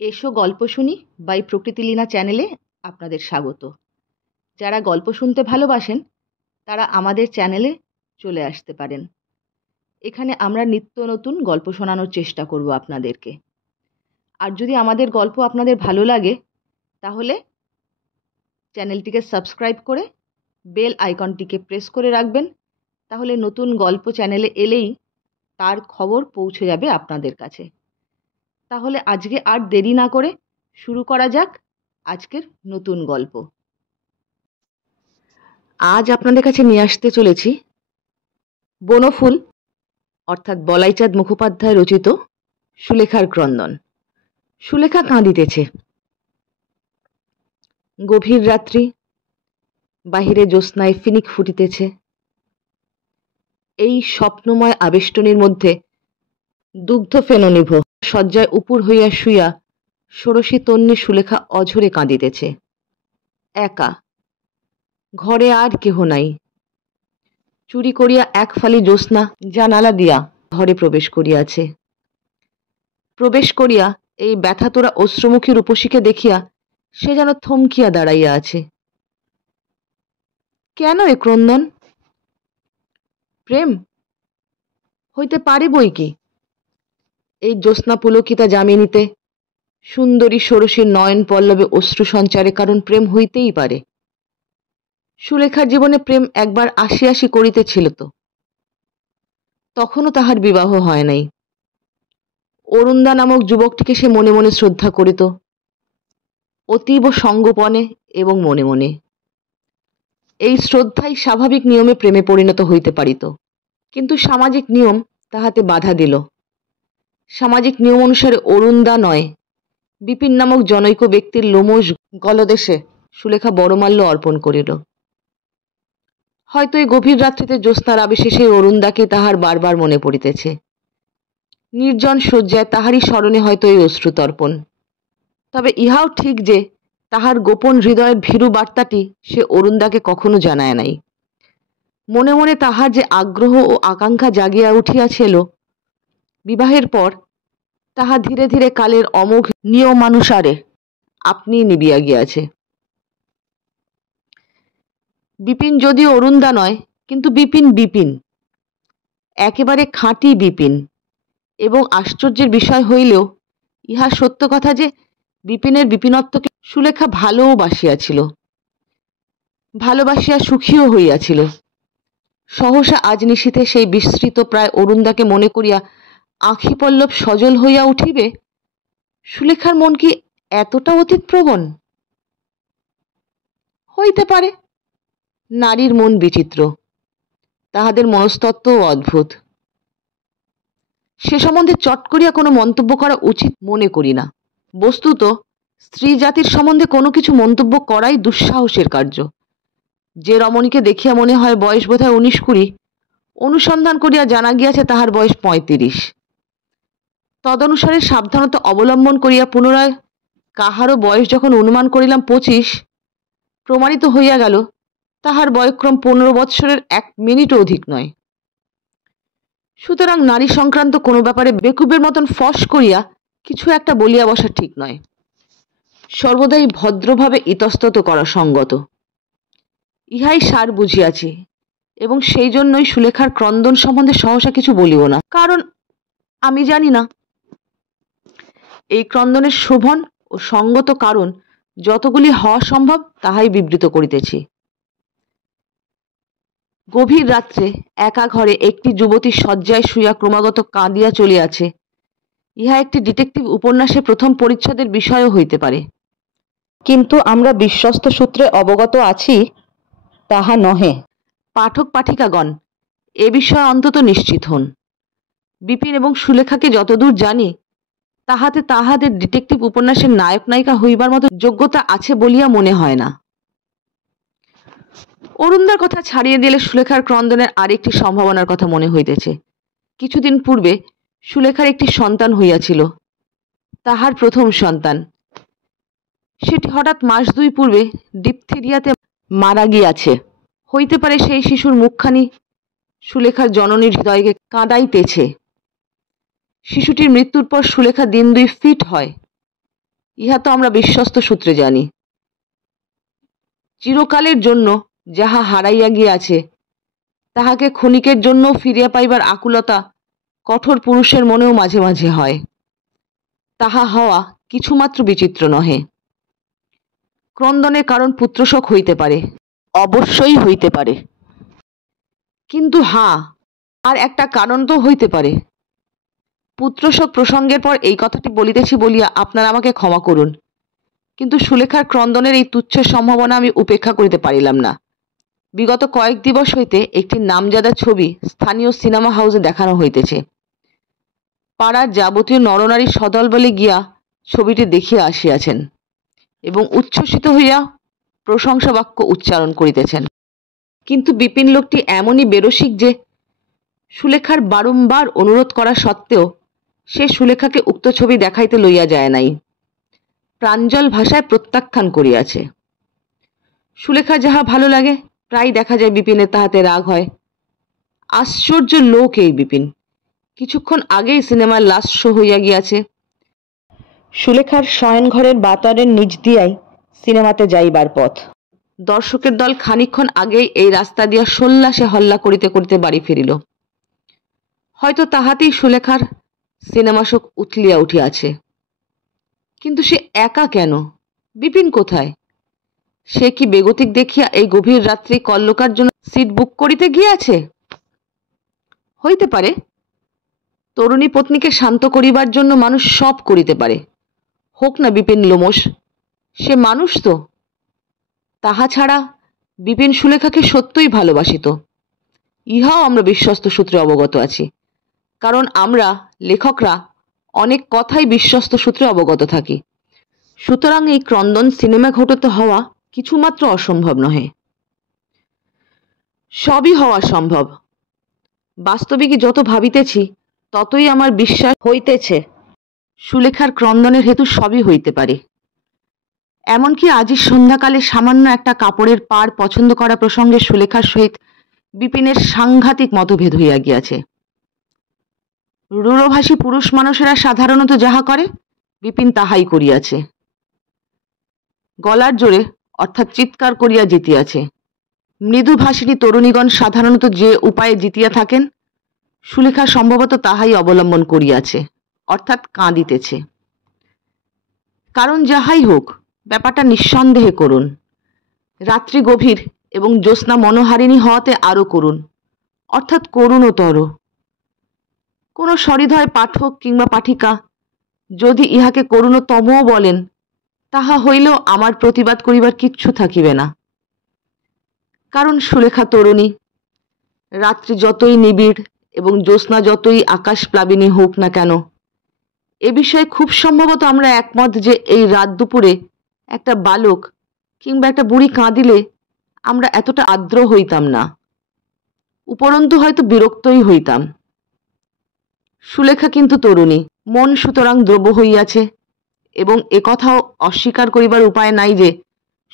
এসো গল্প শুনি বাই প্রকৃতিলীনা চ্যানেলে আপনাদের স্বাগত। যারা গল্প শুনতে ভালোবাসেন তারা আমাদের চ্যানেলে চলে আসতে পারেন। এখানে আমরা নিত্য নতুন গল্প শোনানোর চেষ্টা করব আপনাদেরকে। আর যদি আমাদের গল্প আপনাদের ভালো লাগে তাহলে চ্যানেলটিকে সাবস্ক্রাইব করে বেল আইকনটিকে প্রেস করে রাখবেন। তাহলে নতুন গল্প চ্যানেলে এলেই তার খবর পৌঁছে যাবে আপনাদের কাছে। তাহলে আজকে আর দেরি না করে শুরু করা যাক আজকের নতুন গল্প। আজ আপনাদের কাছে নিয়ে আসতে চলেছি বনফুল অর্থাৎ বলাইচাঁদ মুখোপাধ্যায় রচিত সুলেখার ক্রন্দন। সুলেখা কাঁদিতেছে। গভীর রাত্রি, বাহিরে জ্যোৎস্নায় ফিনিক ফুটিতেছে। এই স্বপ্নময় আবেষ্টনীর মধ্যে দুগ্ধ ফেননিভ শয্যায় উপুর হইয়া শুইয়া ষোড়শী তন্বী সুলেখা অঝরে কাঁদিতেছে। একা, ঘরে আর কেহ নাই। চুরি করিয়া এক ফালি জ্যোৎস্না জানালা দিয়া ঘরে প্রবেশ করিয়াছে। প্রবেশ করিয়া এই ব্যথাতোরা অশ্রুমুখী রূপসীকে দেখিয়া সে যেন থমকিয়া দাঁড়াইয়া আছে। কেন এ ক্রন্দন? প্রেম হইতে পারে বই কি? এই জ্যোৎস্না পুলকিতা যামিনীতে সুন্দরী ষোড়শীর নয়ন পল্লবে অশ্রু সঞ্চারে কারণ প্রেম হইতেই পারে। সুলেখার জীবনে প্রেম একবার আসি আসি করিতেছিল তো, তখনও তাহার বিবাহ হয় নাই। অরুণদা নামক যুবকটিকে সে মনে মনে শ্রদ্ধা করিত, অতীব সঙ্গোপনে এবং মনে মনে। এই শ্রদ্ধাই স্বাভাবিক নিয়মে প্রেমে পরিণত হইতে পারিত, কিন্তু সামাজিক নিয়ম তাহাতে বাধা দিল। সামাজিক নিয়ম অনুসারে অরুণদা নয়, বিপিন নামক জনৈক ব্যক্তির লোমশ গলদেশে সুলেখা বড়মাল্য অর্পণ করিল। হয়তো এই গভীর রাত্রিতে জ্যোৎস্নার আবেশে সেই অরুণদাকে তাহার বারবার মনে পড়িতেছে। নির্জন শয্যায় তাহারই স্মরণে হয়তো এই অশ্রুতর্পণ। তবে ইহাও ঠিক যে তাহার গোপন হৃদয়ের ভীরু বার্তাটি সে অরুণদাকে কখনো জানায় নাই। মনে মনে তাহার যে আগ্রহ ও আকাঙ্ক্ষা জাগিয়া উঠিয়াছিল, বিবাহের পর তাহা ধীরে ধীরে কালের অমোঘ নিয়মানুসারে আপনি নিবিয়া গিয়াছে। বিপিন যদিও অরুণদা নয়, কিন্তু বিপিন বিপিন, একেবারে খাঁটি বিপিন। এবং আশ্চর্যের বিষয় হইলেও ইহা সত্য কথা যে বিপিনের বিপিনত্বকে সুলেখা ভালোবাসিয়াছিল, ভালোবাসিয়া সুখীও হইয়াছিল। সহসা আজ নিশীথে সেই বিস্মৃত প্রায় অরুণদাকে মনে করিয়া আঁখি পল্লব সজল হইয়া উঠিবে। সুলেখার মন কি এতটা অতীত প্রবণ? হইতে পারে। নারীর মন বিচিত্র, তাহাদের মনস্তত্ত্বও অদ্ভুত। সে সম্বন্ধে চট করিয়া কোনো মন্তব্য করা উচিত মনে করি না। বস্তুত স্ত্রী জাতির সম্বন্ধে কোনো কিছু মন্তব্য করাই দুঃসাহসের কার্য। যে রমণীকে দেখিয়া মনে হয় বয়স বোধহয় 19-20, অনুসন্ধান করিয়া জানা গিয়াছে তাহার বয়স 35। তদনুসারে সাবধানতা অবলম্বন করিয়া পুনরায় কাহারও বয়স যখন অনুমান করিলাম 25, প্রমাণিত হইয়া গেল তাহার বয়ক্রম 15 বৎসরের 1 মিনিটও অধিক নয়। সুতরাং নারী সংক্রান্ত কোনো ব্যাপারে বেকুবের মতন ফস করিয়া কিছু একটা বলিয়া বসা ঠিক নয়। সর্বদাই ভদ্রভাবে ইতস্তত করা সঙ্গত। ইহাই সার বুঝিয়াছি, এবং সেই জন্যই সুলেখার ক্রন্দন সম্বন্ধে সহসা কিছু বলিব না, কারণ আমি জানি না। এই ক্রন্দনের শোভন ও সঙ্গত কারণ যতগুলি হওয়া সম্ভব তাহাই বিবৃত করিতেছি। গভীর রাত্রে একা ঘরে একটি যুবতী শয্যায় শুইয়া ক্রমাগত কাঁদিয়া চলিয়াছে, ইহা একটি ডিটেকটিভ উপন্যাসে প্রথম পরিচ্ছদের বিষয়ও হইতে পারে, কিন্তু আমরা বিশ্বস্ত সূত্রে অবগত আছি তাহা নহে। পাঠক পাঠিকাগণ এ বিষয়ে অন্তত নিশ্চিত হন। বিপিন এবং সুলেখাকে যতদূর জানি, তাহাতে তাহাদের ডিটেকটিভ উপন্যাসের নায়ক নায়িকা হইবার মতো যোগ্যতা আছে বলিয়া মনে হয় না। অরুণদার কথা ছাড়িয়ে দিলে সুলেখার ক্রন্দনের আরেকটি সম্ভাবনার কথা মনে হইতেছে। কিছুদিন পূর্বে সুলেখার একটি সন্তান হইয়াছিল, তাহার প্রথম সন্তান। সেটি হঠাৎ মাস 2 পূর্বে ডিপথেরিয়াতে মারা গিয়াছে। হইতে পারে সেই শিশুর মুখখানি সুলেখার জননীর হৃদয়কে কাঁদাইতেছে। শিশুটির মৃত্যুর পর সুলেখা দিন 2 ফিট হয়, ইহা তো আমরা বিশ্বস্ত সূত্রে জানি। চিরকালের জন্য যাহা হারাইয়া গিয়াছে তাহাকে ক্ষণিকের জন্য ফিরিয়া পাইবার আকুলতা কঠোর পুরুষের মনেও মাঝে মাঝে হয়। তাহা হওয়া কিছুমাত্র বিচিত্র নহে। ক্রন্দনের কারণ পুত্রশোক হইতে পারে, অবশ্যই হইতে পারে, কিন্তু আর একটা কারণ তো হইতে পারে। পুত্রশোক প্রসঙ্গের পর এই কথাটি বলিতেছি বলিয়া আপনারা আমাকে ক্ষমা করুন, কিন্তু সুলেখার ক্রন্দনের এই তুচ্ছ সম্ভাবনা আমি উপেক্ষা করিতে পারিলাম না। বিগত কয়েক দিবস হইতে একটি নামজাদা ছবি স্থানীয় সিনেমা হাউসে দেখানো হইতেছে। পাড়ার যাবতীয় নরনারী সদল বলে গিয়া ছবিটি দেখিয়া আসিয়াছেন এবং উচ্ছ্বসিত হইয়া প্রশংসা বাক্য উচ্চারণ করিতেছেন। কিন্তু বিপিন লোকটি এমনই বেরসিক যে সুলেখার বারংবার অনুরোধ করা সত্ত্বেও সে সুলেখাকে উক্ত ছবি দেখাইতে লইয়া যায় নাই, প্রাঞ্জল ভাষায় প্রত্যাখ্যান করিয়াছে। সুলেখা যাহা ভালো লাগে প্রায় দেখা যায় বিপিনের তাহাতে রাগ হয়। আশ্চর্য লোক এই বিপিন। কিছুক্ষণ আগেই সিনেমার লাস্ট শো হইয়া গিয়াছে। সুলেখার শয়নঘরের বাতারের নিচ দিয়াই সিনেমাতে যাইবার পথ। দর্শকের দল খানিকক্ষণ আগেই এই রাস্তা দিয়া সোল্লাসে হল্লা করিতে করিতে বাড়ি ফিরিল। হয়তো তাহাতেই সুলেখার সিনেমা শোক উথলিয়া উঠিয়াছে। কিন্তু সে একা কেন? বিপিন কোথায়? সে কি বেগতিক দেখিয়া এই গভীর রাত্রি কল্লোকার জন্য সিট বুক করিতে গিয়াছে? হইতে পারে। তরুণী পত্নীকে শান্ত করিবার জন্য মানুষ সব করিতে পারে, হোক না বিপিন লোমশ, সে মানুষ তো। তাহা ছাড়া বিপিন সুলেখাকে সত্যই ভালোবাসিত, ইহাও আমরা বিশ্বস্ত সূত্রে অবগত আছি, কারণ আমরা লেখকরা অনেক কথাই বিশ্বস্ত সূত্রে অবগত থাকি। সুতরাং এই ক্রন্দন সিনেমা ঘটতে হওয়া কিছুমাত্র অসম্ভব নহে, সবই হওয়া সম্ভব। বাস্তবিকই যত ভাবিতেছি ততই আমার বিশ্বাস হইতেছে সুলেখার ক্রন্দনের হেতু সবই হইতে পারে। এমনকি আজই সন্ধ্যাকালে সামান্য একটা কাপড়ের পাড় পছন্দ করা প্রসঙ্গে সুলেখার সহিত বিপিনের সাংঘাতিক মতভেদ হইয়া গিয়াছে। রূঢ়ভাষী পুরুষ মানুষেরা সাধারণত যাহা করে বিপিন তাহাই করিয়াছে। গলার জোরে অর্থাৎ চিৎকার করিয়া জিতিয়াছে। মৃদুভাষিনী তরুণীগণ সাধারণত যে উপায়ে জিতিয়া থাকেন সুলেখা সম্ভবত তাহাই অবলম্বন করিয়াছে, অর্থাৎ কাঁদিতেছে। কারণ যাহাই হোক ব্যাপারটা নিঃসন্দেহে করুন, রাত্রি গভীর এবং জ্যোৎস্না মনোহারিণী হওয়াতে আরও করুন, অর্থাৎ করুণতর। কোনো সহৃদয় পাঠক কিংবা পাঠিকা যদি ইহাকে করুণতমও বলেন তাহা হইলেও আমার প্রতিবাদ করিবার কিচ্ছু থাকিবে না। কারণ সুলেখা তরুণী, রাত্রি যতই নিবিড় এবং জ্যোৎস্না যতই আকাশ প্লাবিনী হোক না কেন, এ বিষয়ে খুব সম্ভবত আমরা একমত যে এই রাত দুপুরে একটা বালক কিংবা একটা বুড়ি কাঁদিলে আমরা এতটা আর্দ্র হইতাম না, উপরন্তু হয়তো বিরক্তই হইতাম। সুলেখা কিন্তু তরুণী, মন সুতরাং দ্রব্য হইয়াছে, এবং একথাও অস্বীকার করিবার উপায় নাই যে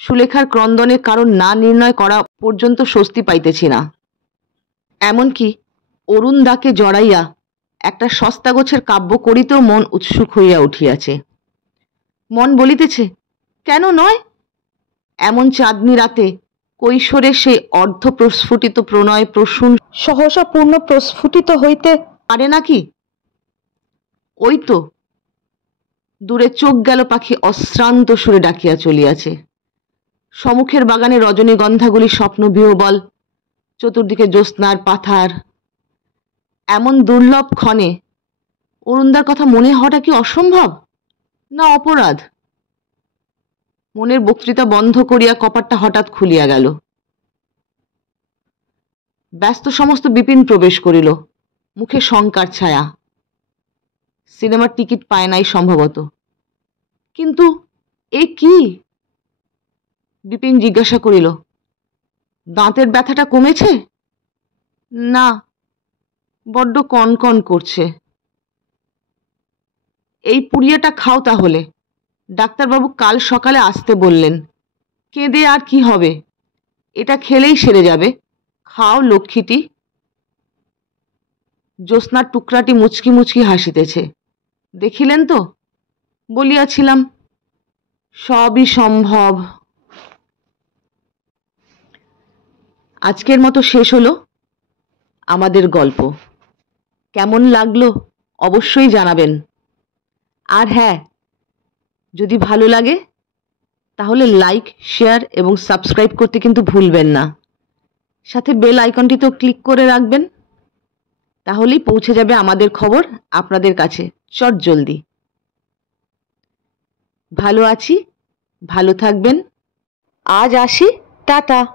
সুলেখার ক্রন্দনের কারণ না নির্ণয় করা পর্যন্ত স্বস্তি পাইতেছি না। এমনকি অরুণদাকে জড়াইয়া একটা সস্তা গোছের কাব্য করিতেও মন উৎসুক হইয়া উঠিয়াছে। মন বলিতেছে, কেন নয়? এমন চাঁদনি রাতে কৈশোরের সেই অর্ধ প্রস্ফুটিত প্রণয় প্রসূন সহসা পূর্ণ প্রস্ফুটিত হইতে পারে নাকি? ওই তো দূরে চোখ গেল পাখি অশ্রান্ত সুরে ডাকিয়া চলিয়াছে। সম্মুখের বাগানে রজনীগন্ধাগুলি স্বপ্ন বিহ্বল, চতুর্দিকে জ্যোৎস্নার পাথার। এমন দুর্লভ ক্ষণে অরুণদার কথা মনে হওয়াটা কি অসম্ভব না অপরাধ? মনের বক্তৃতা বন্ধ করিয়া কপাটটা হঠাৎ খুলিয়া গেল। ব্যস্ত সমস্ত বিপিন প্রবেশ করিল, মুখে শঙ্কার ছায়া। সিনেমার টিকিট পায় নাই সম্ভবত। কিন্তু এ কি? বিপিন জিজ্ঞাসা করিল, দাঁতের ব্যথাটা কমেছে? না, বড্ড কনকন করছে। এই পুড়িয়াটা খাও তাহলে, ডাক্তারবাবু কাল সকালে আসতে বললেন। কেঁদে আর কি হবে, এটা খেলেই সেরে যাবে। খাও লক্ষ্মীটি। জ্যোৎস্নার টুকরাটি মুচকি মুচকি হাসিতেছে। দেখিলেন তো, বলিয়াছিলাম সবই সম্ভব। আজকের মতো শেষ হলো আমাদের গল্প। কেমন লাগলো অবশ্যই জানাবেন। আর হ্যাঁ, যদি ভালো লাগে তাহলে লাইক, শেয়ার এবং সাবস্ক্রাইব করতে কিন্তু ভুলবেন না। সাথে বেল আইকনটিতেও ক্লিক করে রাখবেন, তাহলেই পৌঁছে যাবে আমাদের খবর আপনাদের কাছে চটজলদি। ভালো আছি, ভালো থাকবেন। আজ আসি, টাটা।